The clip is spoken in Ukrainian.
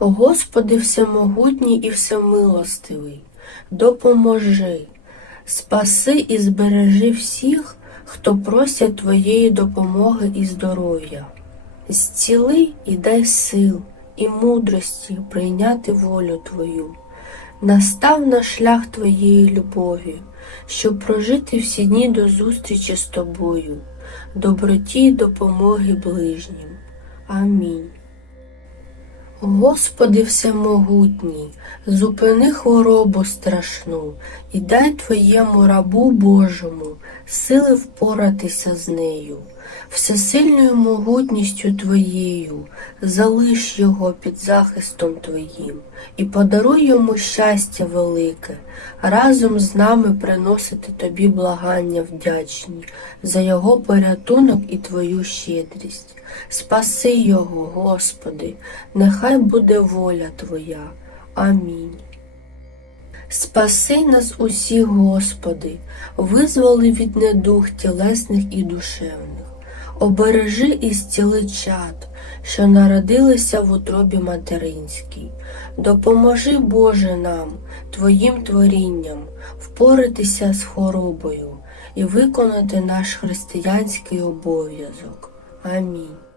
Господи всемогутній і всемилостивий, допоможи, спаси і збережи всіх, хто просять Твоєї допомоги і здоров'я. Зціли і дай сил і мудрості прийняти волю Твою. Настав на шлях Твоєї любові, щоб прожити всі дні до зустрічі з Тобою, доброті й допомоги ближнім. Амінь. Господи всемогутній, зупини хворобу страшну і дай Твоєму рабу Божому сили впоратися з нею, всесильною могутністю Твоєю, залиш його під захистом Твоїм і подаруй йому щастя велике, разом з нами приносити Тобі благання вдячні за його порятунок і Твою щедрість. Спаси його, Господи, нехай буде воля Твоя. Амінь. Спаси нас усіх, Господи, визволи від недух тілесних і душевних, обережи і зціли чад, що народилися в утробі материнській. Допоможи, Боже, нам, Твоїм творінням, впоратися з хворобою і виконати наш християнський обов'язок. Амінь.